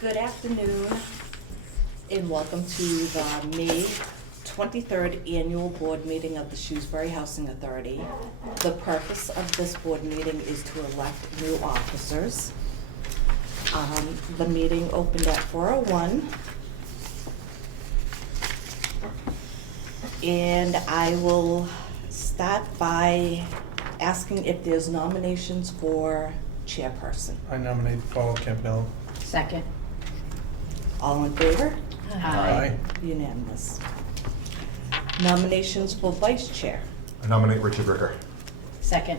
Good afternoon, and welcome to the May 23rd Annual Board Meeting of the Shrewsbury Housing Authority. The purpose of this board meeting is to elect new officers. The meeting opened at 4:01. And I will start by asking if there's nominations for chairperson. I nominate Paul Campbell. Second. All in favor? Aye. Unanimous. Nominations for vice chair. I nominate Richard Ricker. Second.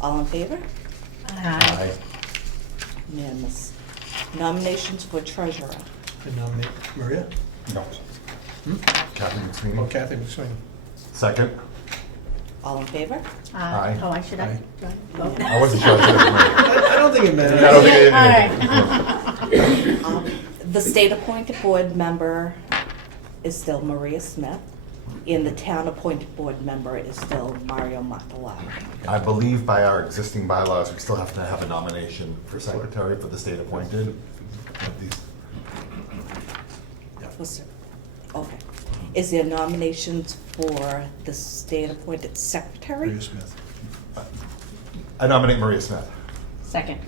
All in favor? Aye. Unanimous. Nominations for treasurer. I nominate Maria. No. Kathy Oh, McSweeney. Kathy McSweeney. Second. All in favor? Aye. Oh, I should have. vote? I wasn't sure. I don't think it Is that matters. okay? All right. The state appointed board member is still Maria Smith, and the town appointed board member is still Mario Matalao. I believe by our existing bylaws, we still have to have a nomination for secretary for the state appointed. Of these. Okay. Is there nominations for the state appointed secretary? Maria Smith. I nominate Maria Smith. Second.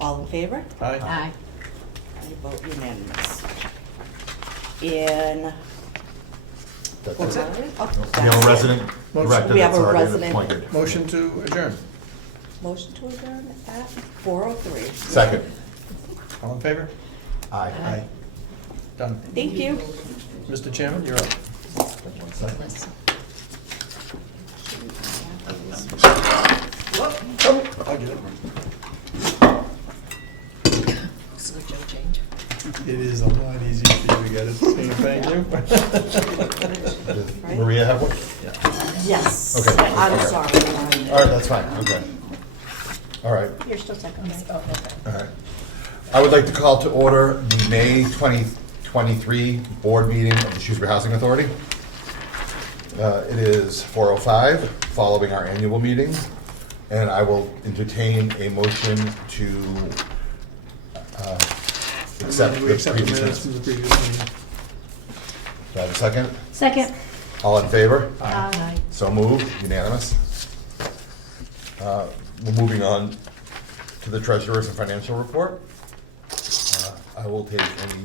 All in favor? Aye. Aye. I vote unanimous. And. That's it. Oh, We have a that's it. resident Motion. director We have that's a already resident. appointed. Motion to adjourn. Motion to adjourn at 4:03. Second. All in favor? Aye. Aye. Done. Thank you. Mr. Chairman, you're up. One second. I'll get it. It is a lot easier for you to get it. Thank you. Does Maria have one? Yes. Okay. I'm Okay. sorry. All right, that's fine, okay. All right. You're still second, right? Oh, okay. All right. I would like to call to order the May 2023 board meeting of the Shrewsbury Housing Authority. It is 4:05, following our annual meeting, and I will entertain a motion to accept We accept the previous minutes from minutes. the previous meeting. Do I have a second? Second. All in favor? Aye. So moved, unanimous. We're moving on to the treasurer's and financial report. I will take any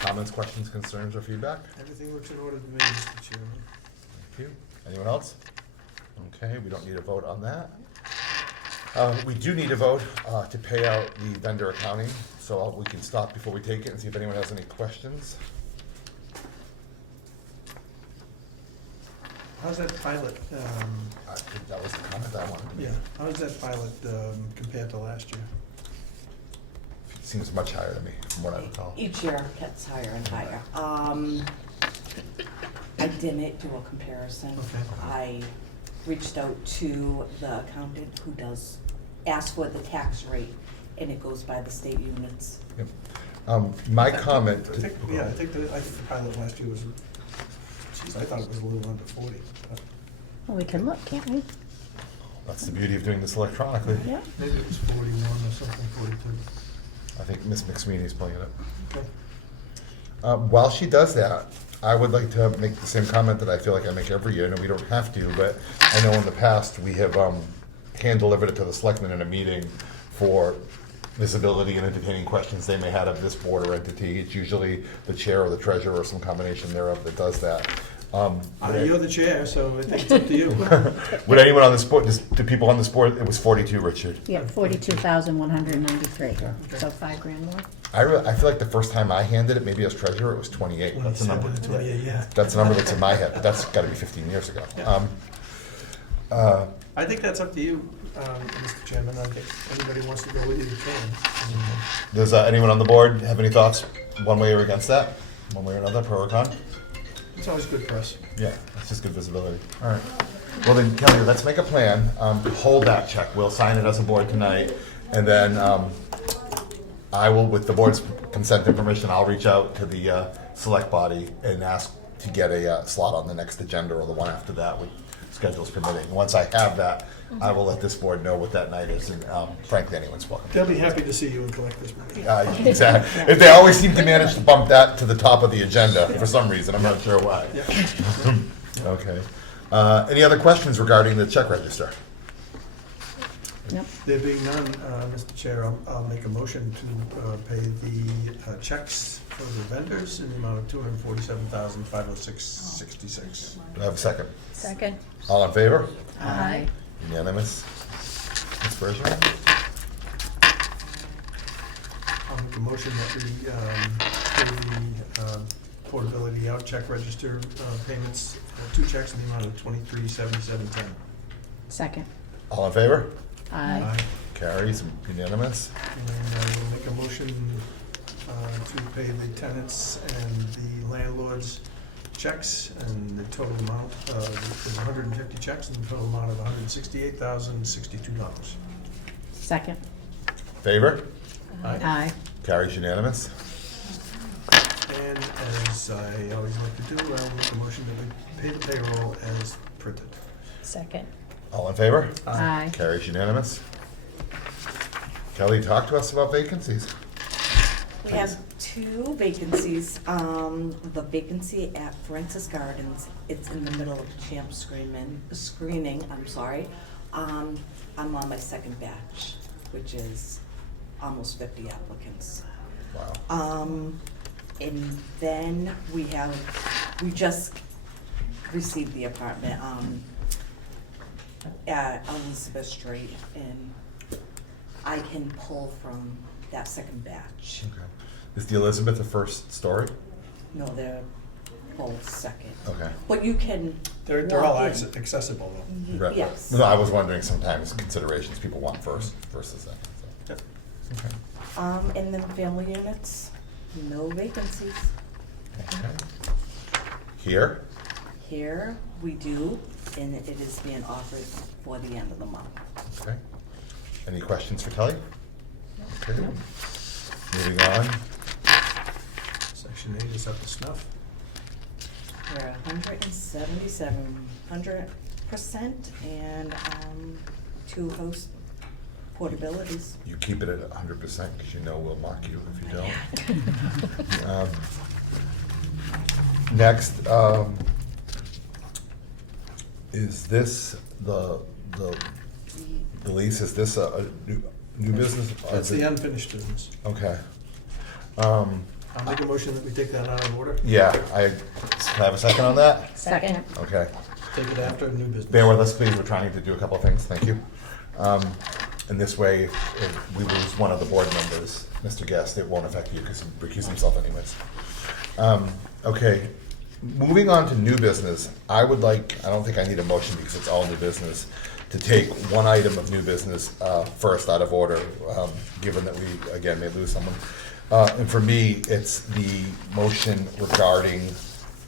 comments, questions, concerns, or feedback. Everything looks in order to me, Mr. Chairman. Thank you. Anyone else? Okay, we don't need a vote on that. We do need a vote to pay out the vendor accounting, so we can stop before we take it and see if anyone has any questions. How's that pilot, I think that was the comment I wanted to make. yeah, how does that pilot compared to last year? It seems much higher to me, from what I recall. Each year gets higher and higher. I didn't do a comparison. Okay. I reached out to the accountant who does ask for the tax rate, and it goes by the state units. Yep. My comment. I think the pilot last year was, geez, I thought it was a little under 40. Well, we can look, can't we? That's the beauty of doing this electronically. Yeah. Maybe it was 41 or something, 42. I think Ms. McSweeney's pulling it Okay. up. While she does that, I would like to make the same comment that I feel like I make every year. I know we don't have to, but I know in the past we have hand-delivered it to the selectmen in a meeting for visibility and entertaining questions they may have of this board or entity. It's usually the chair or the treasurer or some combination thereof that does that. You're the chair, so I think it's up to you. Would anyone on this board, do people on this board, it was 42, Richard. Yeah, 42,193. So $5,000 more. I feel like the first time I handed it, maybe as treasurer, it was 28. That's the number. 28, yeah. That's the number that's in my head, but that's got to be 15 years ago. I think that's up to you, Mr. Chairman. I think anybody wants to go with you, you can. Does anyone on the board have any thoughts, one way or against that? One way or another, pro or con? It's always good for us. Yeah, that's just good visibility. All right. Well then, Kelly, let's make a plan to hold that check. We'll sign it as a board tonight, and then I will, with the board's consent and permission, I'll reach out to the select body and ask to get a slot on the next agenda or the one after that schedules permitting. Once I have that, I will let this board know what that night is, and frankly, anyone's welcome. They'll be happy to see you and collect this money. Exactly. If they always seem to manage to bump that to the top of the agenda for some reason, I'm not sure why. Yeah. Okay. Any other questions regarding the check register? Yep. There being none, Mr. Chair, I'll make a motion to pay the checks for the vendors in the amount of $247,506.66. Do I have a second? Second. All in favor? Aye. Unanimous? Ms. Bergeron? I'll make a motion that we pay the portability out check register payments, 2 checks in the amount of $2377.10. Second. All in favor? Aye. Carries, unanimous? And I will make a motion to pay the tenants and the landlords checks, and the total amount, is 150 checks, and the total amount of $168,062. Second. Favor? Aye. Carries unanimous? And as I always like to do, I'll make a motion that we pay the payroll as printed. Second. All in favor? Aye. Carries unanimous? Kelly, talk to us about vacancies. We have 2 vacancies. The vacancy at Francis Gardens, it's in the middle of champ screening, I'm sorry. I'm on my second batch, which is almost 50 applicants. Wow. And then we just received the apartment, at Elizabeth Street, and I can pull from that second batch. Okay. Is the Elizabeth the first story? No, they're both second. Okay. But you can. They're all walk in. accessible though. Right. Yes. No, I was wondering sometimes considerations people want first versus second. So. Yep. Okay. And then family units, no vacancies. Okay. Here? Here, we do, and it is being offered for the end of the month. Okay. Any questions for Kelly? Okay. Moving on. Section 8 is up to snuff. We're 177% and 2 host portabilities. You keep it at 100% because you know we'll mock you if you don't. Next, is this the lease? Is this a new business? Or That's is the it- unfinished business. Okay. I'll make a motion that we take that out of order. Yeah, can I have a second on that? Second. Okay. Take it after new business. Bear with us, please. We're trying to do a couple of things. Thank you. And this way, if we lose one of the board members, Mr. Guest, it won't affect you because he recused himself anyways. Okay, moving on to new business, I don't think I need a motion because it's all new business, to take one item of new business first out of order, given that we, again, may lose someone. And for me, it's the motion regarding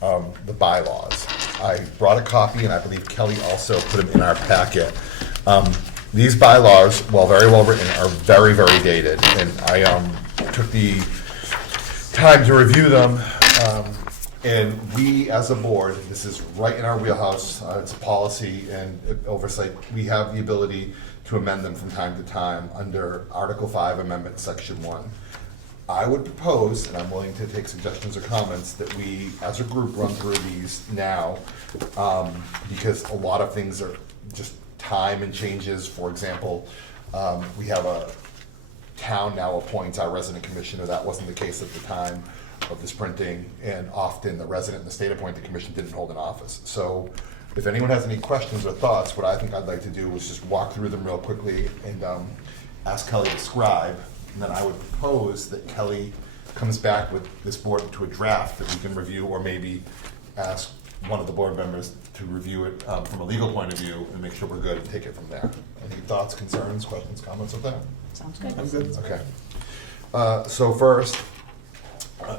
the bylaws. I brought a copy, and I believe Kelly also put them in our packet. These bylaws, while very well written, are very, very dated, and I took the time to review them. And we, as a board, this is right in our wheelhouse, it's a policy and oversight, we have the ability to amend them from time to time under Article 5, Amendment Section 1. I would propose, and I'm willing to take suggestions or comments, that we, as a group, run through these now, because a lot of things are just time and changes. For example, we have a town now appoints our resident commissioner. That wasn't the case at the time of this printing, and often the resident and the state appointed commission didn't hold an office. So if anyone has any questions or thoughts, what I think I'd like to do is just walk through them real quickly and ask Kelly to scribe, and then I would propose that Kelly comes back with this board to a draft that we can review, or maybe ask one of the board members to review it from a legal point of view and make sure we're good and take it from there. Any thoughts, concerns, questions, comments with that? Sounds good. I'm good. Okay. So first,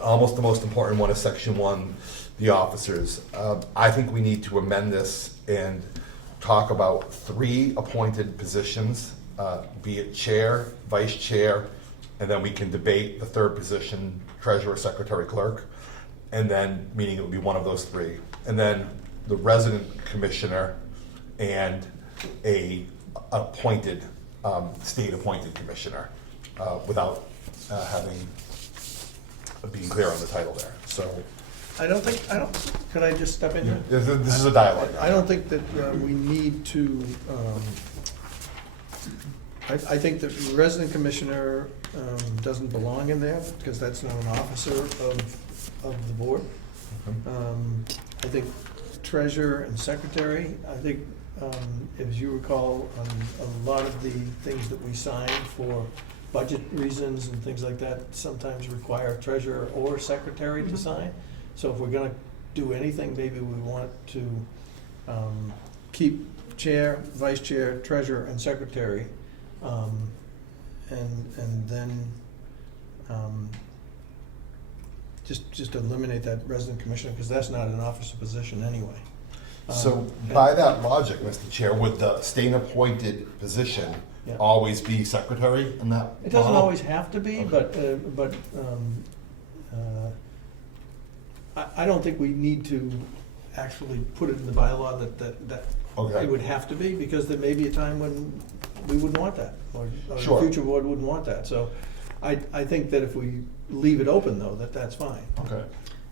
almost the most important one is Section 1, the officers. I think we need to amend this and talk about 3 appointed positions, be it chair, vice chair, and then we can debate the 3rd position, treasurer, secretary, clerk, and then, meaning it would be one of those 3. And then the resident commissioner, and a appointed, state-appointed commissioner, without being clear on the title there. So could I just step in here? this is a dialogue. I don't think that we need to, I think that resident commissioner doesn't belong in there, because that's not an officer of the board. I think treasurer and secretary, I think, as you recall, a lot of the things that we sign for budget reasons and things like that sometimes require treasurer or secretary to sign. So if we're gonna do anything, maybe we want to keep chair, vice chair, treasurer, and secretary, and then just eliminate that resident commissioner, because that's not an officer position anyway. So by that logic, Mr. Chair, would the state-appointed position Yeah. always be secretary in that? It doesn't model? always have to be, Okay. but I don't think we need to actually put it in the bylaw that Okay. it would have to be, because there may be a time when we wouldn't want that, or the Sure. future board wouldn't want that. So I think that if we leave it open, though, that's fine. Okay.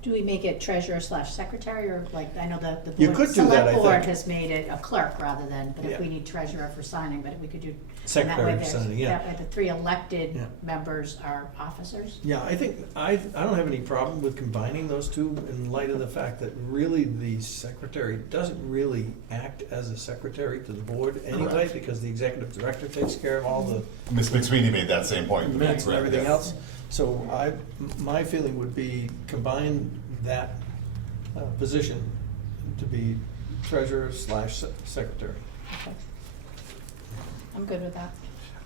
Do we make it treasurer/secretary, or like, I know the You board, could do that, I select board think. has made it a clerk rather than, but Yeah. if we need treasurer for signing, but we could do. and that Secretary way for there's- signing, yeah. That way the 3 elected Yeah. members are officers. Yeah, I think, I don't have any problem with combining those two, in light of the fact that really the secretary doesn't really act as a secretary to the board anyway, Correct. because the executive director takes care of all the Ms. McSweeney made that same point. minutes and everything Yeah. else. So my feeling would be combine that position to be treasurer/secretary. Okay. I'm good with that.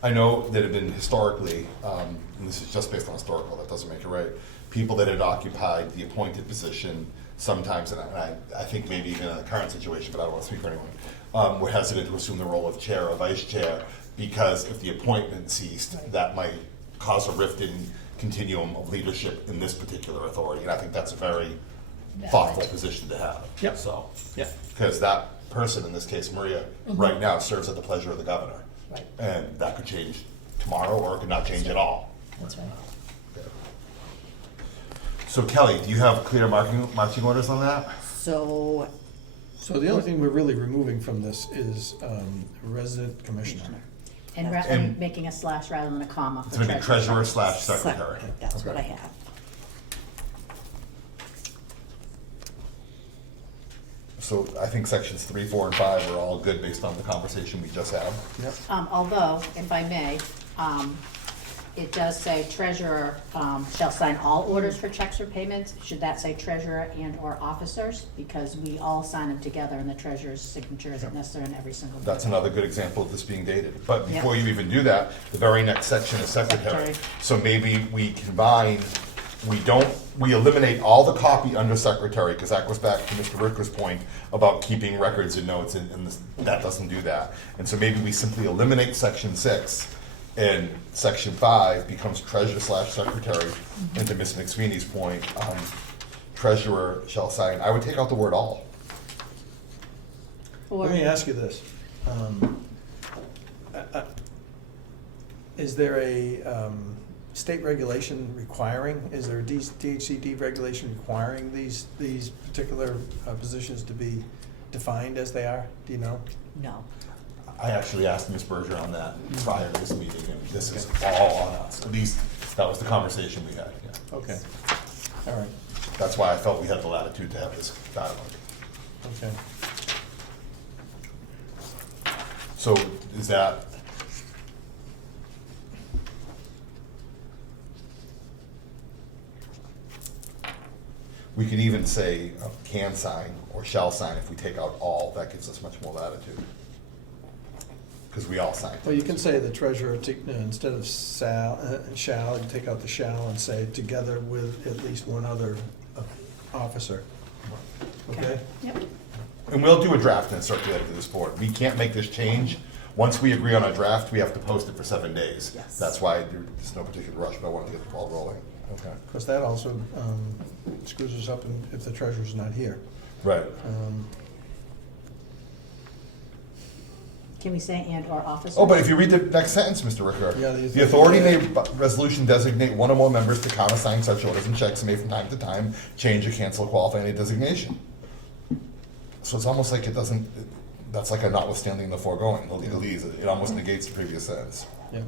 I know that have been historically, and this is just based on historical, that doesn't make it right, people that had occupied the appointed position sometimes, and I think maybe even in the current situation, but I don't want to speak for anyone, were hesitant to assume the role of chair or vice chair, because if the appointment ceased, that might cause a rift in continuum of leadership in this particular authority, and I think that's a very thoughtful position to have. Yep. So, Yeah, because that person, in this case Maria, right now serves at the pleasure of the governor. Right. And that could change tomorrow, or it could not change at all. That's right. So Kelly, do you have clear marching orders on that? So, so the only thing we're really removing from this is resident commissioner. And And- making a slash rather than a comma. It's for gonna be treasurer/secretary. That's what I Okay. have. So I think sections 3, 4, and 5 are all good based on the conversation we just had. Yep. Although, if I may, it does say treasurer shall sign all orders for checks or payments. Should that say treasurer and/or officers? Because we all sign them together, and the treasurer's signature isn't necessary in every single. That's another good example of this being dated. But Yeah. before you even do that, the very next section is secretary. Secretary. So maybe we combine, we eliminate all the copy under secretary, because that goes back to Mr. Ricker's point about keeping records and notes, and that doesn't do that. And so maybe we simply eliminate section 6, and section 5 becomes treasurer/secretary, and to Ms. McSweeney's point, treasurer shall sign. I would take out the word all. Or, Let me ask you this. Is there a state regulation requiring, is there a DHCD regulation requiring these particular positions to be defined as they are? Do you know? No. I actually asked Ms. Berger on that prior to this meeting, and this is all on us. At least, that was the conversation we had, yeah. Okay, all right, That's why I felt we had the latitude to have this dialogue. okay. So is that, we could even say can sign or shall sign if we take out all. That gives us much more latitude. Because we all sign. Well, you can say the treasurer, instead of shall, you take out the shall and say together with at least one other officer, okay? yep, And we'll do a draft and circulate it to this board. We can't make this change. Once we agree on a draft, we have to post it for 7 days. Yes. That's why there's no particular rush, but I wanted to get the ball rolling. Okay. Because that also screws us up if the treasurer's not here. Right. Can we say and or officers? Oh, but if you read the next sentence, Mr. Ricker, Yeah, the authority may by resolution designate one or more members to countersign such orders and checks and may from time to time change or cancel or qualify any designation. So it's almost like it doesn't, that's like a notwithstanding the foregoing, the legalese, it almost negates the previous sentence. Yeah.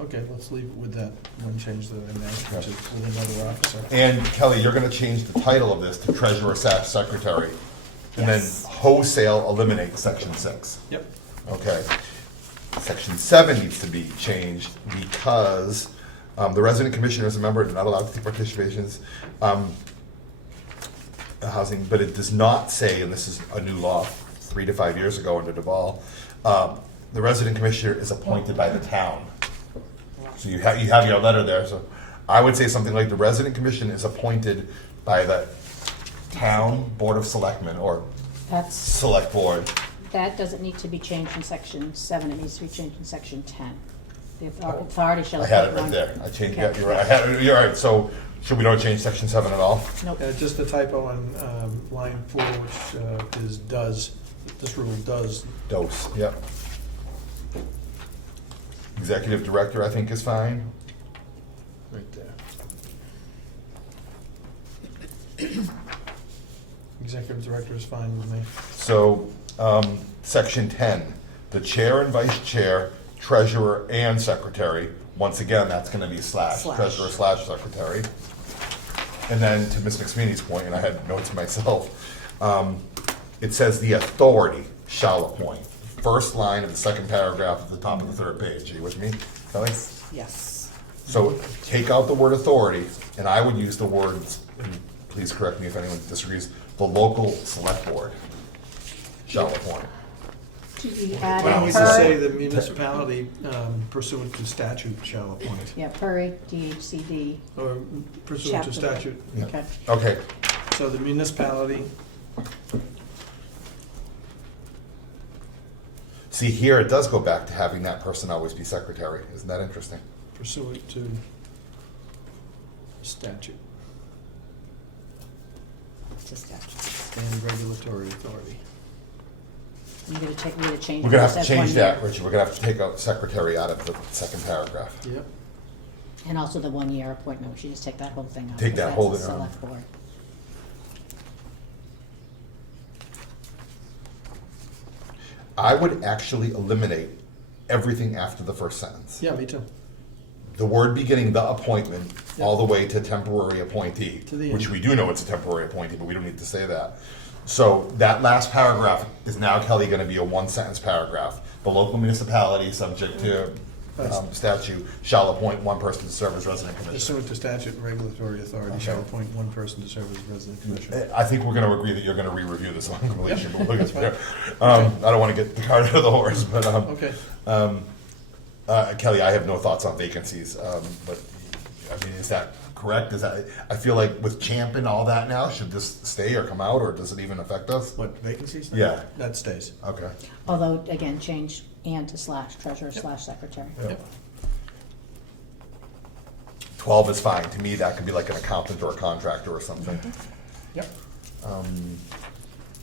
Okay, let's leave it with that one change that I made, which is with another officer. And Kelly, you're gonna change the title of this to treasurer / secretary, and then Yes. wholesale eliminate section 6. Yep. Okay. Section 7 needs to be changed because the resident commissioner is a member and not allowed to take participations housing, but it does not say, and this is a new law 3 to 5 years ago under Duval, the resident commissioner is appointed by the town. So you have your letter there, so I would say something like the resident commission is appointed by the town board of selectmen or That's, select board. that doesn't need to be changed in section 7, it needs to be changed in section 10. The authority shall. I had it appoint right one- there. I changed Okay. that. You're right. I had it. You're right. So should we not change section 7 at all? Nope. Just a typo on line 4, which is does. This rule does. Dose. Yep. Executive director, I think, is fine. Right there. Executive director is fine with me. So section 10, the chair and vice chair, treasurer and secretary. Once again, that's going to be slash treasurer / secretary. And then to Ms. McSweeney's point, and I had notes myself, it says the authority shall appoint. First line of the second paragraph at the top of the third page. Are you with me, Kelly? Yes. So take out the word authority, and I would use the words, and please correct me if anyone disagrees, the local select board shall appoint. Do we add Why don't we in just say per, the municipality pursuant to statute shall appoint, yeah, per DHCD, or pursuant to Chapter. statute. Yeah. okay. Okay, So the municipality, see here, it does go back to having that person always be secretary. Isn't that interesting? pursuant to statute Just statute. and regulatory authority. You're gonna take, we're gonna change. We're gonna this have to as change 1 that, year. Richard. We're gonna have to take out secretary out of the second paragraph. Yep. And also the 1 year appointment, we should just take that whole thing out. Take because that whole that's the thing out. select board. I would actually eliminate everything after the first sentence. Yeah, me too. The word beginning the appointment, Yeah. all the way to temporary appointee, To the which end. we do know it's a temporary appointee, but we don't need to say that. So that last paragraph is now, Kelly, gonna be a one-sentence paragraph. The local municipality, subject to statute, shall appoint one person to serve as resident commissioner. Pursuant to statute and regulatory authority shall Okay. appoint one person to serve as resident commissioner. I think we're gonna agree that you're gonna re-review this on completion, but we'll get That's there. fine. I don't wanna get the cart out of the horse, but, Okay. Kelly, I have no thoughts on vacancies, but, I mean, is that correct? Is that, I feel like with Champ and all that now, should this stay or come out, or does it even affect us? What, vacancies? Yeah. That stays. Okay. Although, again, change and to slash treasurer / secretary. Yep. 12 is fine, to me, that could be like an accountant or a contractor or something. Yep.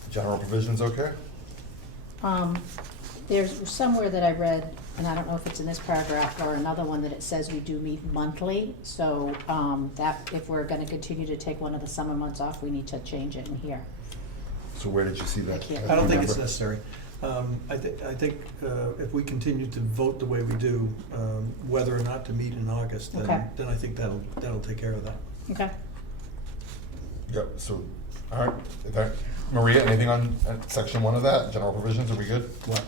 General provisions, okay? There's somewhere that I read, and I don't know if it's in this paragraph or another one, that it says we do meet monthly. So that, if we're gonna continue to take one of the summer months off, we need to change it in here. So where did you see that? I can't I don't think it's Remember? necessary. I think if we continue to vote the way we do, whether or not to meet in August, Okay. then I think that'll take care of that. Okay. Yep, so, all right, Maria, anything on section 1 of that, general provisions, are we good? What?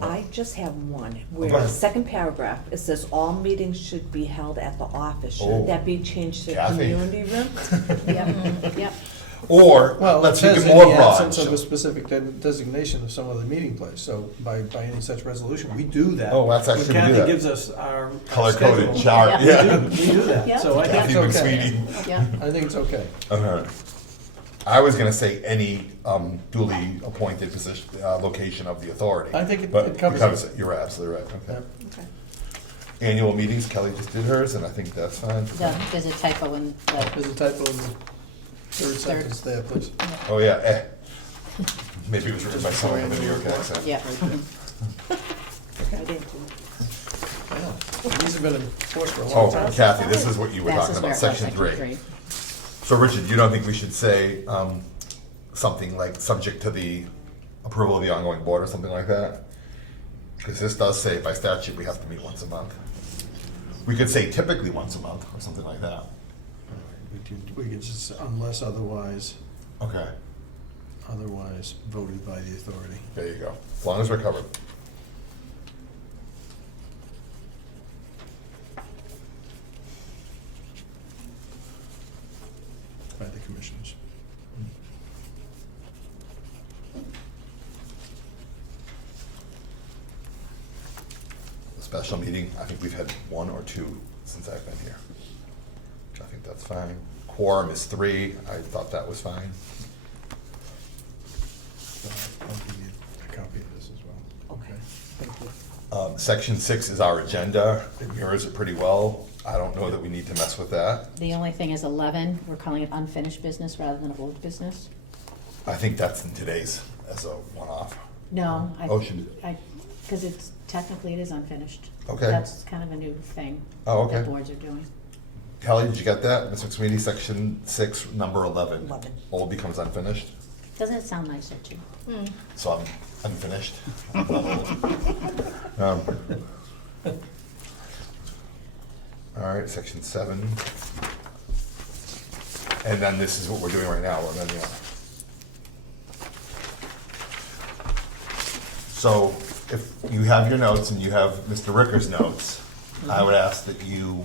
I just have one, Okay. where the second paragraph, it says all meetings should be held at the office. Oh. Shouldn't that be changed to Kathy. community room? Yep, yep. Or, Well, it let's make says it in more the broad. absence of a specific designation of some other meeting place, so by any such resolution, we do that. Oh, that's actually, we do When that. Kathy gives us our Color-coded schedule, chart, Yeah. yeah. We do that, Yeah. so I think Kathy it's okay. McSweeney. Yeah. I think it's okay. I was gonna say any duly appointed position, location of the authority. I think it But covers it. You're absolutely right, okay. Yep. Okay. Annual meetings, Kelly just did hers, and I think that's fine. There's a typo in the, There's a typo in the third sentence there, please. Oh, yeah, Maybe it was written by someone with a New York accent. Yeah. I didn't do it. I know. These have been in force for a long Oh, time. Kathy, this is what you were That's talking where about, it was, section three. 3. So Richard, you don't think we should say something like subject to the approval of the ongoing board or something like that? Because this does say by statute we have to meet once a month. We could say typically once a month or something like that. We could just, unless otherwise Okay, voted by the authority. there you go. As long as we're covered. By the commissioners. A special meeting, I think we've had 1 or 2 since I've been here. Which I think that's fine. Quorum is 3, I thought that was fine. I'll give you a copy of this as well. Okay, thank you. Section 6 is our agenda. It mirrors it pretty well. I don't know that we need to mess with that. The only thing is 11, we're calling it unfinished business rather than old business. I think that's in today's as a one-off. No, Oh, should because it's, technically it is unfinished. Okay. That's kind of a new thing. Oh, okay. That boards are doing. Kelly, did you get that? Ms. McSweeney, section 6, number 11. 11. Old becomes unfinished, Doesn't it sound nicer too? so I'm unfinished. All right, section 7. And then this is what we're doing right now. We're amending it. So if you have your notes and you have Mr. Ricker's notes, I would ask that you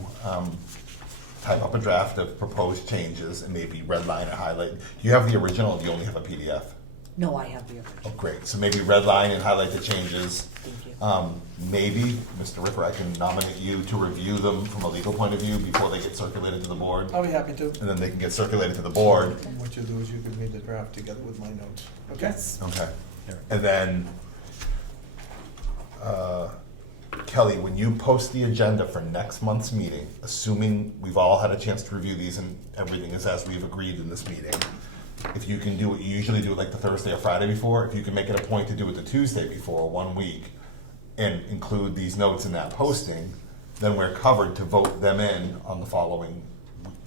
type up a draft of proposed changes and maybe red line or highlight. Do you have the original or do you only have a PDF? No, I have the Oh, original. great. So maybe red line and highlight the changes. Thank you. Maybe, Mr. Ricker, I can nominate you to review them from a legal point of view before they get circulated to the board. I'll be happy to. And then they can get circulated to the board. And what you'll do is you give me the draft together with my notes. Okay? Yes. Okay. And then, Kelly, when you post the agenda for next month's meeting, assuming we've all had a chance to review these and everything is as we've agreed in this meeting, if you can do what you usually do it like the Thursday or Friday before, if you can make it a point to do it the Tuesday before, 1 week, and include these notes in that posting, then we're covered to vote them in on the following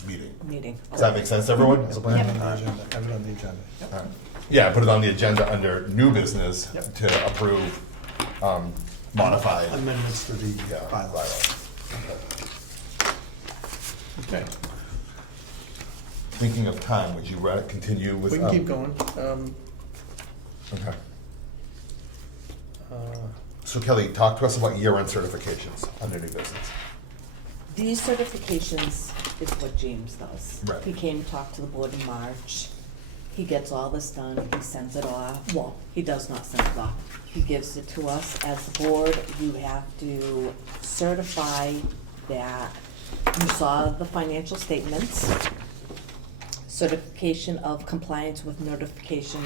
meeting. Meeting. Does that make sense, everyone? As a plan? Have it on the agenda, have it on the agenda. Yep. All right. Yeah, put it on the agenda under new business Yep. to approve modified. Amendments to the Yeah, bylaws. Okay, Thinking of time, would you rather continue with? we can keep going. Okay. Uh, So Kelly, talk to us about year-end certifications under new business. These certifications is what James does. Right. He came to talk to the board in March. He gets all this done, he sends it off. Well, he does not send it off. He gives it to us. As the board, you have to certify that you saw the financial statements, certification of compliance with notification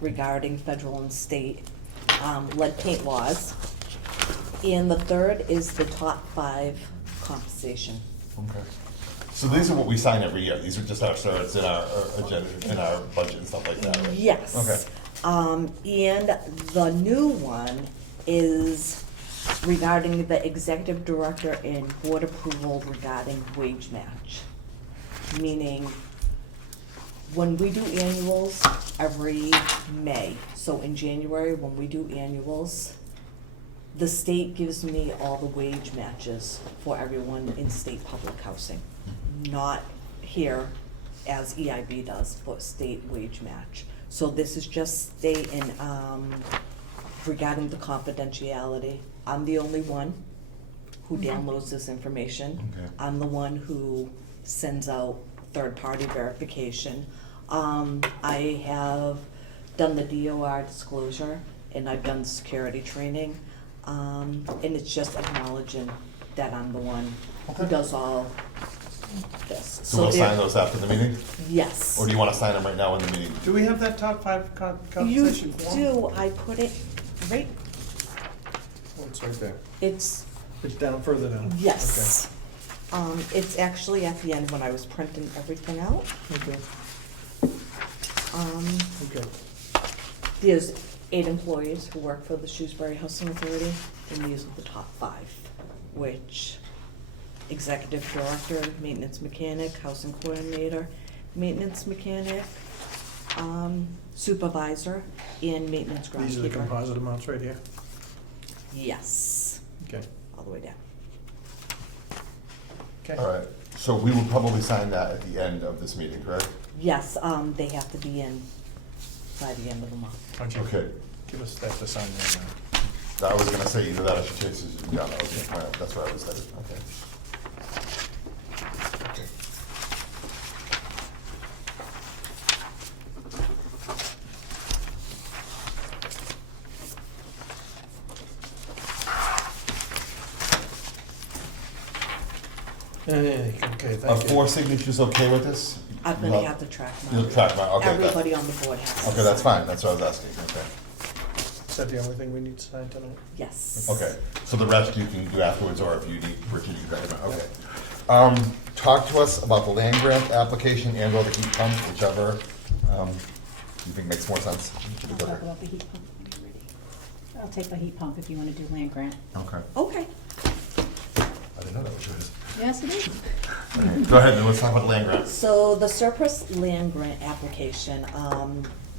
regarding federal and state lead paint laws. And the third is the top 5 compensation. Okay. So these are what we sign every year. These are just our certs in our agenda, in our budget and stuff like that, right? Yes. Okay. And the new one is regarding the executive director and board approval regarding wage match. Meaning, when we do annuals every May, so in January, when we do annuals, the state gives me all the wage matches for everyone in state public housing. Not here as EIB does, but state wage match. So this is just state and, regarding the confidentiality, I'm the only one who downloads this information. Okay. I'm the one who sends out third-party verification. I have done the DOR disclosure, and I've done the security training. And it's just acknowledging that I'm the one who Okay. does all this. So we'll there- sign those after the meeting? Yes. Or do you want to sign them right now in the meeting? Do we have that top 5 You compensation form? do, I put it right, Oh, it's right there. it's, It's down, further down. yes. It's actually at the end when I was printing everything out. Okay, Um, okay. There's 8 employees who work for the Shrewsbury Housing Authority, and these are the top 5, which executive director, maintenance mechanic, housing coordinator, maintenance mechanic, supervisor, and maintenance groundskeeper. These are the composite amounts right here? Yes, Okay, all the way down. okay. All right, so we will probably sign that at the end of this meeting, correct? Yes, they have to be in by the end of the month. Why don't you Okay. give us that to sign there now? I was gonna say either that or she chases it down. Okay, all right, that's where I was headed, okay. Okay. Okay, Are thank you. 4 signatures okay with this? I'm gonna have to track You'll mine. track mine, okay. that- Everybody on the board has to Okay, that's sign. fine, that's what I was asking, okay. Is that the only thing we need to sign tonight? Yes. Okay, so the rest you can do afterwards, or if you need, Richard, you can recommend, okay. Talk to us about the land grant application and or the heat pump, whichever, you think makes more sense. I'll talk about the heat pump when you're ready. I'll take the heat pump if you wanna do land grant. Okay, Okay. I didn't know that was yours. Yes, it is. Okay, go ahead, then let's talk about land grant. So the surplus land grant application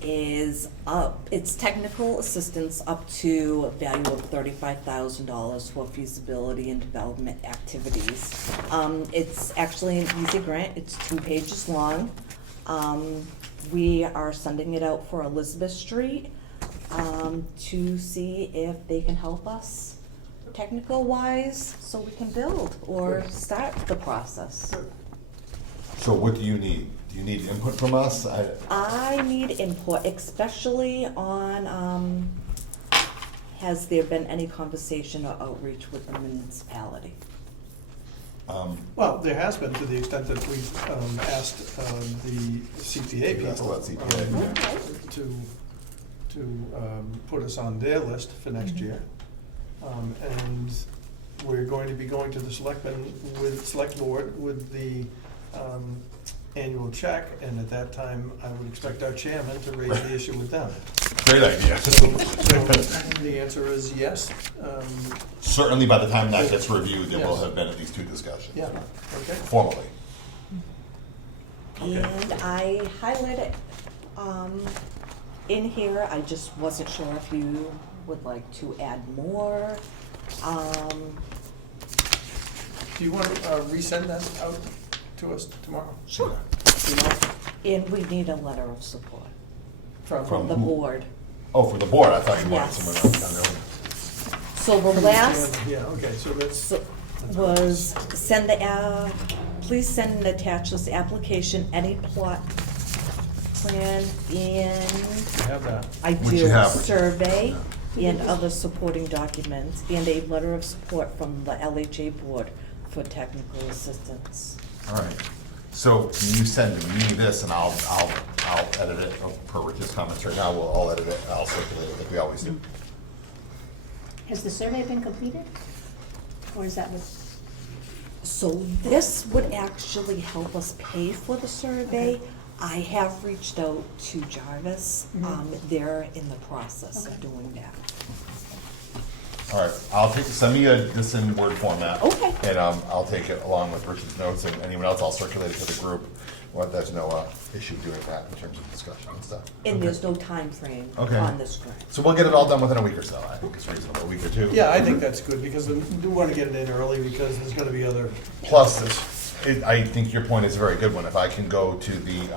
is up, it's technical assistance up to a value of $35,000 for feasibility and development activities. It's actually an easy grant, it's 2 pages long. We are sending it out for Elizabeth Street to see if they can help us technical wise, so we can build or start the process. So what do you need? Do you need input from us? I need input, especially on, has there been any conversation or outreach with the municipality? Well, there has been, to the extent that we've asked the CPA You asked people about CPA. to put us on their list for next year. And we're going to be going to the select board with the annual check, and at that time, I would expect our chairman to raise the issue with them. Great idea. So the answer is yes. Certainly by the time that gets reviewed, there will Yes. have been at least 2 discussions. Yeah, okay. Formally. Okay. And I highlighted, in here, I just wasn't sure if you would like to add more. Do you want to resend that out to us tomorrow? Sure. Tomorrow? And we need a letter of support From from the who? board. Oh, for the board, I thought you wanted Yes. someone else. I know. So the last Yeah, okay, so that's, so- was send the, please send and attach this application, any plot plan, and I have that. I Which you do have. survey and other supporting documents, and a letter of support from the LHA board for technical assistance. All right. So can you send me this and I'll edit it per Rich's comments right now. I'll edit it. I'll circulate it like we always do. Has the survey been completed? Or is that with, So this would actually help us pay for the survey. I have reached out to Jarvis. They're in the process of Okay. doing that. All right. Send me this in Word format. Okay. And I'll take it along with Rich's notes and anyone else. I'll circulate it to the group. Well, there's no issue doing that in terms of discussion and stuff. And Okay. there's no time frame Okay. on this grant. So we'll get it all done within a week or so. I think it's reasonable, a week or 2. Yeah, I think that's good, because we do want to get it in early, because there's gonna be other. Plus, I think your point is a very good one. If I can go to the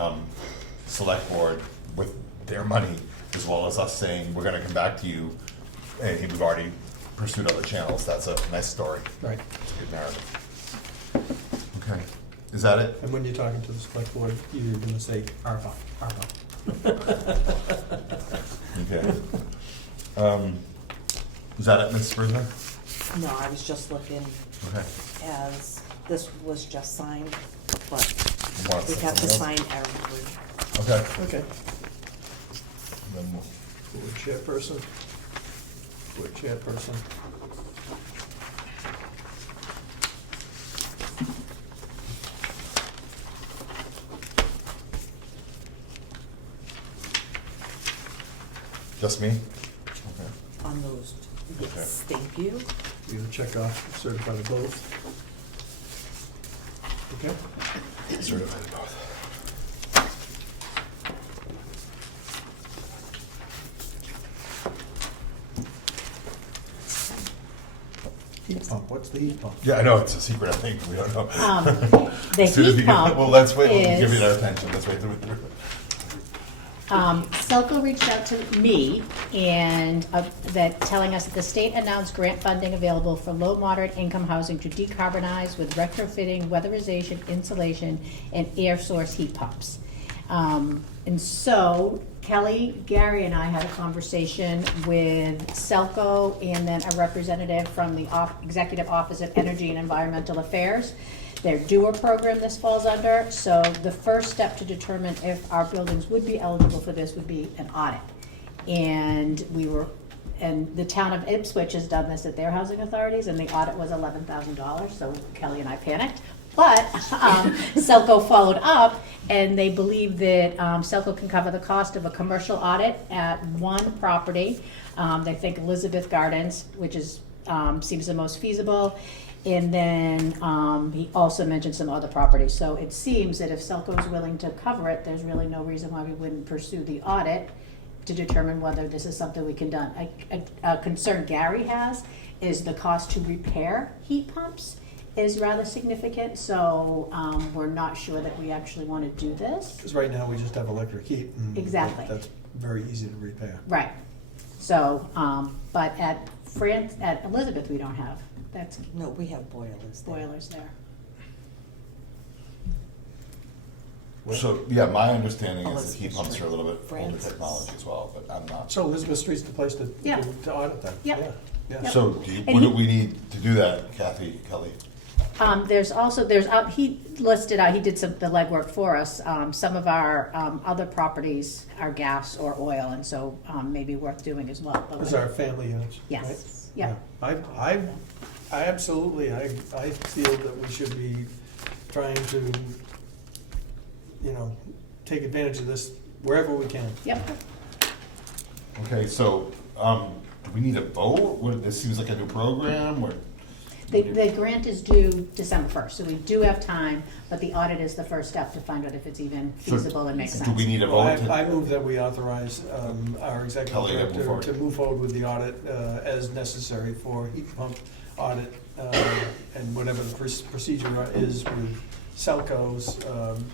select board with their money, as well as us saying, we're gonna come back to you, and we've already pursued other channels, that's a nice story. Right. It's a good narrative. Okay, is that it? And when you're talking to the select board, you're gonna say ARPA, ARPA. Okay. Is that it, Ms. Springer? No, I was just looking Okay. as this was just signed, but You want we say have to something sign every. else? Okay. Okay. And then we'll- Board chairperson. Board chairperson. Just me? Okay. On those, yes, thank you. You gonna check off certified of both? Okay. Certified both. Heat pump, what's the heat pump? Yeah, I know, it's a secret, I think, we don't know. The As soon as heat you get- pump Well, let's wait, we'll give is- you our attention, let's wait through it. Selco reached out to me and that telling us that the state announced grant funding available for low moderate income housing to decarbonize with retrofitting, weatherization, insulation, and air source heat pumps. And so Kelly, Gary, and I had a conversation with Selco and then a representative from the Executive Office of Energy and Environmental Affairs. Their DUA program this falls under, so the first step to determine if our buildings would be eligible for this would be an audit. And the town of Ipswich has done this at their housing authorities, and the audit was $11,000, so Kelly and I panicked. But Selco followed up, and they believe that Selco can cover the cost of a commercial audit at one property. They think Elizabeth Gardens, which is, seems the most feasible. And then he also mentioned some other properties. So it seems that if Selco is willing to cover it, there's really no reason why we wouldn't pursue the audit to determine whether this is something we can do. A concern Gary has is the cost to repair heat pumps is rather significant. So we're not sure that we actually want to do this. Because right now, we just have electric heat. And Exactly. That's very easy to repair. Right. So, but at Elizabeth, we don't have. That's No, we have boilers there. boilers there. So, yeah, my understanding is that Elizabeth heat pumps are a little bit older Francis. technology as well, but I'm not. So Elizabeth Street's the place to Yeah. to audit that? Yep. Yeah. Yep. So, what do we need to do that, Kathy, Kelly? He listed out, he did the legwork for us. Some of our other properties are gas or oil, and so maybe worth doing as well. But Those are family units, right? Yes, yeah. I absolutely, I feel that we should be trying to, take advantage of this wherever we can. Yep. Okay, so, do we need a vote? This seems like a new program, or? The grant is due December 1st, so we do have time, but the audit is the first step to find out if it's even So feasible and makes sense. Do we need a Well, vote? I move that we authorize our executive Kelly to move director forward. to move forward with the audit as necessary for heat pump audit and whatever the procedure is with Selco's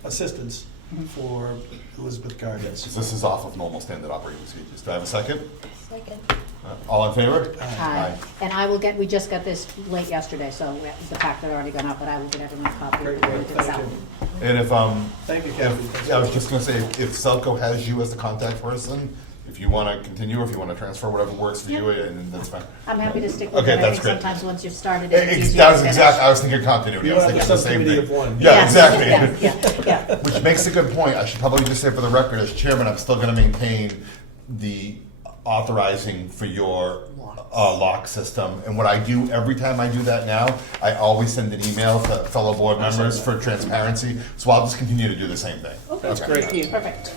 assistance for Elizabeth Gardens. This is off of normal standard operating procedures. Do I have a second? Second. All in favor? Aye. And we just got this late yesterday, so the packet had already gone out, but I will get everyone a copy. Great, when it gets thank out. you. And if, Thank you, Kathy. yeah, I was just gonna say, if Selco has you as the contact person, if you wanna continue, if you wanna transfer, whatever works for you, Yeah. and that's fine. I'm happy to stick with Okay, it. I that's think great. sometimes once you've started, it's easier That to was finish. exact, I was thinking continuity, I You was have thinking a the same subcommittee thing. of one. Yeah, Yes, exactly. Yeah. Which makes a good point. I should probably just say for the record, as chairman, I'm still gonna maintain the authorizing for your lock system. And what I do, every time I do that now, I always send an email to fellow board members for transparency. So I'll just continue to do the same thing. That's great. Perfect.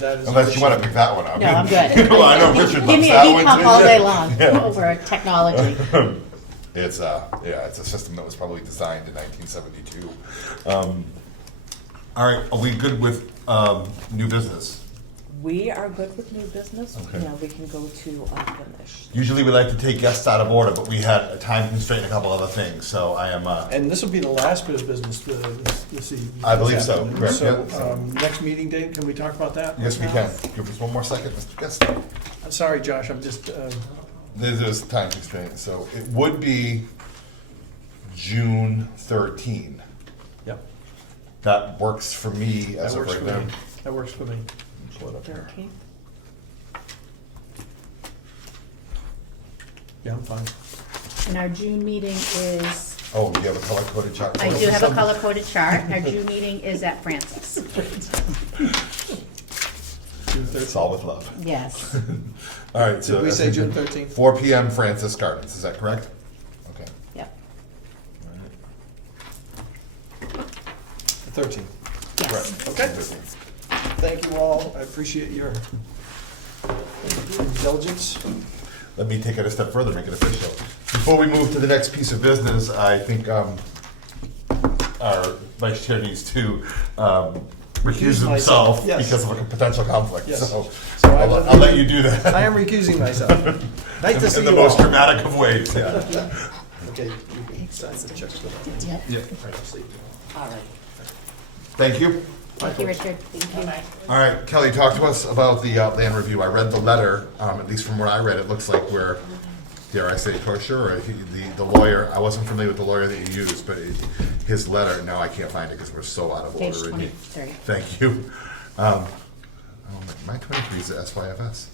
That is. Unless you wanna pick that one up. No, I'm good. Well, I know Richard Give loves me a that heat one pump too. all day long Yeah. over technology. It's it's a system that was probably designed in 1972. All right, are we good with new business? We are good with new business. Okay. Now we can go to unfinished. Usually we like to take guests out of order, but we had a time constraint and a couple other things, so I am, And this will be the last bit of business this evening. I believe so, This correct, afternoon. yeah. So, next meeting date, can we talk about that? yes, we can. Give us one more second, Mr. Guest. I'm sorry, Josh, I'm just, There's a time constraint, so it would be June 13. yep, That works for me that as of works right for now. me. That works for me. Pull it up here. 13th. Yeah, I'm fine. And our June meeting is, Oh, you have a color-coded chart? I do have a color-coded chart. Our June meeting is at Francis. June It's 13th. all with love. Yes. All right, so. Did we say June 13th? 4 PM, Francis Gardens, is that correct? Okay. Yep. All right. The 13th. Yes. Right. Okay. Thank you all. I appreciate your Indulgence? Let me take it a step further, make it official. Before we move to the next piece of business, I think our vice chair needs to recuse himself Yes. because of a potential conflict. Yes. So So I'll let you do that. I am recusing myself. Nice to see In you the most all. dramatic of ways, yeah. Okay, you can sign the checks for that. Yep. Yeah. All right. Thank you. Thank you, Richard. Thank you. All right, Kelly, talk to us about the land review. I read the letter, at least from what I read, it looks like we're, dare I say, kosher, or the lawyer, I wasn't familiar with the lawyer that you used, but his letter, now I can't find it because we're so out of order. Page in here. 23. Thank you. My 23 is the SYFS.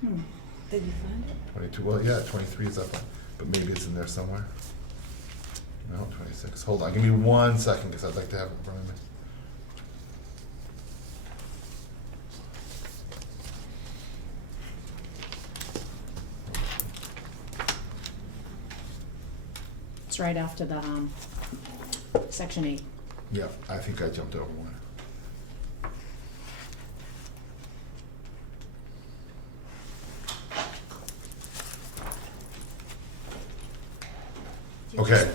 Did you find it? 22, well, yeah, 23 is up, but maybe it's in there somewhere. No, 26. Hold on, give me 1 second because I'd like to have it in front of me. It's right after the, section 8. Yeah, I think I jumped over one. Okay.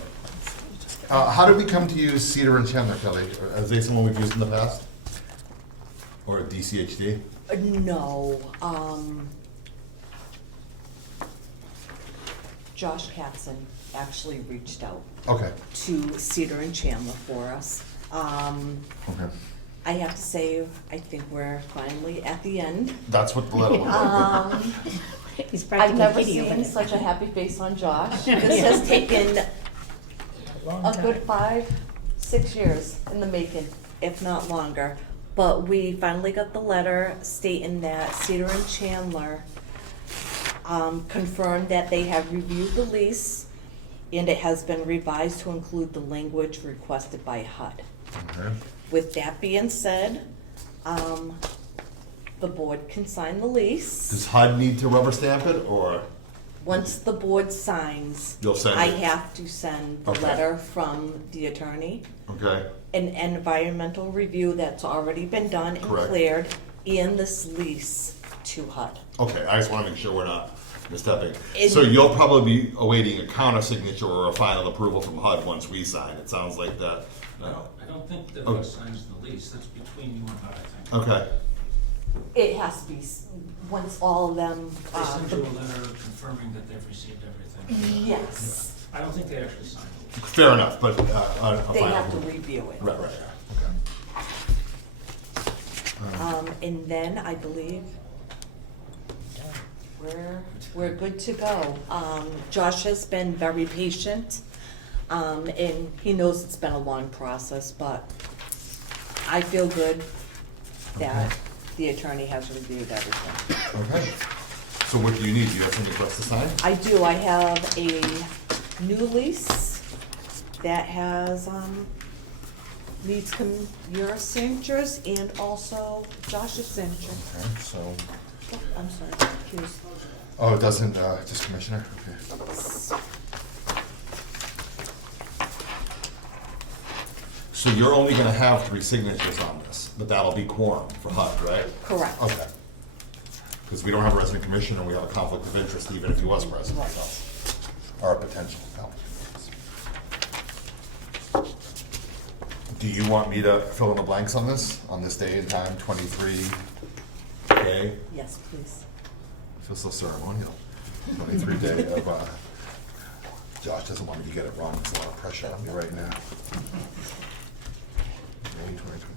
How did we come to use Cedar and Chandler, Kelly? Are they someone we've used in the past? Or DCHD? No, Josh Katzen actually reached out Okay, to Cedar and Chandler for us. okay. I have to say, I think we're finally at the end. That's what the letter looked like. He's I've practically never kidding you, seen but such a happy face on Josh. This has taken a good 5-6 years in the making, if not longer. But we finally got the letter stating that Cedar and Chandler confirmed that they have reviewed the lease and it has been revised to include the language requested by HUD. Okay. With that being said, the board can sign the lease. Does HUD need to rubber stamp it, or? Once the board signs, You'll send I it? have to send the Okay. letter from the attorney, Okay, an environmental review that's already been done and Correct. cleared, and this lease to HUD. okay, I just wanna make sure we're not misstepping. It- So you'll probably be awaiting a counter signature or a final approval from HUD once we sign, it sounds like that. I don't think that Oh. HUD signs the lease, that's between you and HUD, I think. Okay, It has to be, once all of them, They send you a letter confirming that they've received everything. yes, I don't think they actually signed the lease. fair enough, but, a they final. have to review it. Right, okay. And then I believe we're good to go. Josh has been very patient, and he knows it's been a long process, but I feel good that the attorney has reviewed everything. Okay, so what do you need? Do you have something for us to sign? I do, I have a new lease that has, needs your signatures and also Josh's signature. Okay, so, Oh, I'm sorry, here's. oh, it doesn't, just Commissioner, okay. So you're only gonna have 3 signatures on this, but that'll be quorum for HUD, right? Correct. Okay. Because we don't have a resident commissioner, we have a conflict of interest even if he was president, so, or a potential conflict of interest. Do you want me to fill in the blanks on this day and time, 23 day? Yes, please. I feel so ceremonial. 23 day of, Josh doesn't want me to get it wrong, there's a lot of pressure on me right now. May 2020.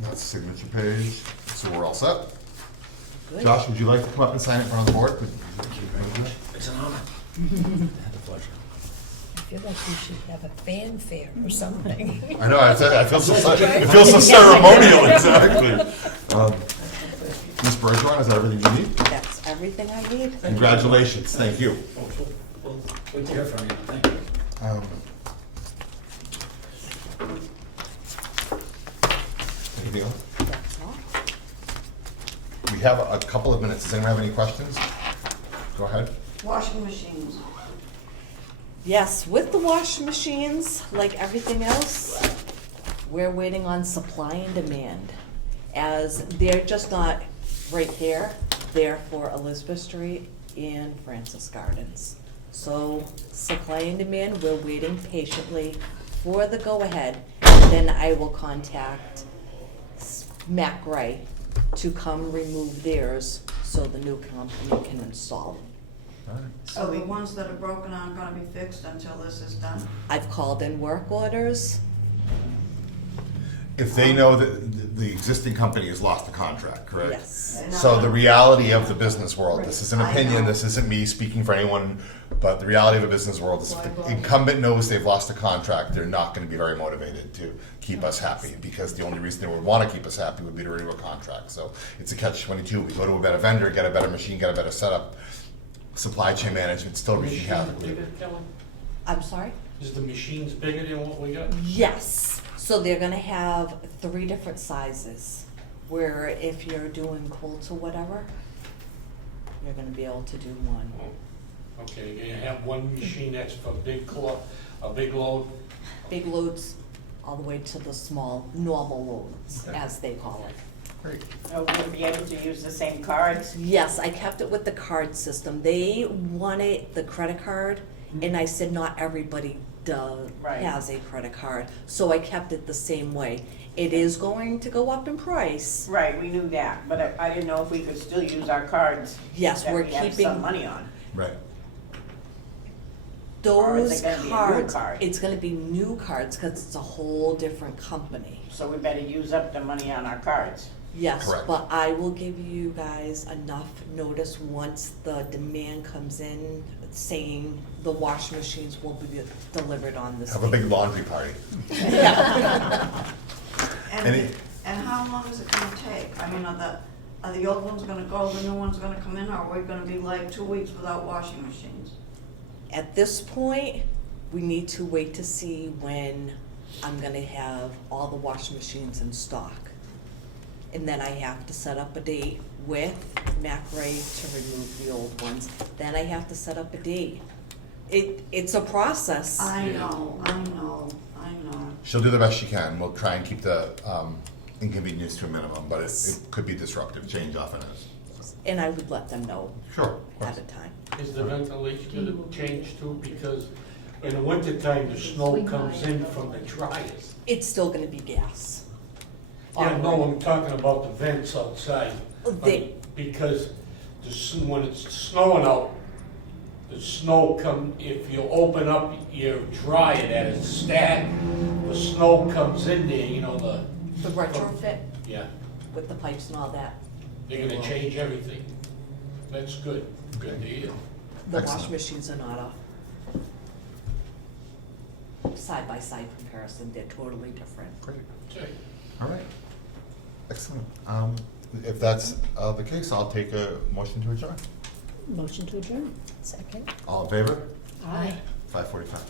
That's the signature page, so we're all set. Good. Josh, would you like to come up and sign in front of the board? It's an honor. I feel like we should have a fanfare or something. I know, I feel so, it feels so ceremonial, exactly. Ms. Bergeron, is that everything you need? That's everything I need. Congratulations, thank you. We'll wait to hear from you, thank you. Anything else? have a couple of minutes. Does anyone have any questions? Go ahead. Washing machines. Yes, with the washing machines, like everything else, we're waiting on supply and demand. As they're just not right here, they're for Elizabeth Street and Francis Gardens. So supply and demand, we're waiting patiently for the go-ahead. Then I will contact Mac Gray to come remove theirs so the new company can install them. All right. So the ones that are broken aren't gonna be fixed until this is done? I've called in work orders. If they know that the existing company has lost the contract, correct? Yes. So the reality of the business world, this is an I opinion, know. this isn't me speaking for anyone, but the reality of the business world is if the incumbent knows they've lost a contract, they're not gonna be very motivated to keep us happy, because the only reason they would wanna keep us happy would be to renew a contract. So it's a catch-22. We go to a better vendor, get a better machine, get a better setup. Supply chain management still wreaking Machines havoc. bigger, Kelly? I'm sorry? Is the machines bigger than what we got? Yes, so they're gonna have 3 different sizes, where if you're doing quilts or whatever, you're gonna be able to do one. Okay, you're gonna have one machine that's for a big load? Big loads all the way to the small, normal loads, Okay. as they call it. Great. Are we gonna be able to use the same cards? Yes, I kept it with the card system. They wanted the credit card, and I said not everybody Right. has a credit card, so I kept it the same way. It is going to go up in price. Right, we knew that, but I didn't know if we could still use our cards. Yes, we're That we have keeping some money on. Right. Or is those it gonna be a new cards. card? It's gonna be new cards, cause it's a whole different company. So we better use up the money on our cards. Yes, Correct. but I will give you guys enough notice once the demand comes in, saying the washing machines will be delivered on this Have a date. big laundry party. And, Any- and how long is it gonna take? I mean, are the old ones gonna go, the new ones gonna come in, or are we gonna be like 2 weeks without washing machines? At this point, we need to wait to see when I'm gonna have all the washing machines in stock. And then I have to set up a date with Mac Ray to remove the old ones. Then I have to set up a date. It's a process. I know. She'll do the best she can. We'll try and keep the inconvenience to a minimum, but it could be disruptive. Change often is. And I would let them know Sure. at a time. Is the ventilation gonna change too? Because in the wintertime, the snow comes in from the dryers. It's still gonna be gas. Yeah, no, I'm talking about the vents outside. They- Because when it's snowing out, the snow if you open up your dryer that is stacked, the snow comes in there, The retrofit yeah, with the pipes and all that, they're gonna change everything. That's good, good to hear. the Excellent. washing machines are not a side-by-side comparison, they're totally different. Great. Okay. All right. Excellent. If that's the case, I'll take a motion to adjourn. Motion to adjourn. Second. All in favor? Aye. 5:45.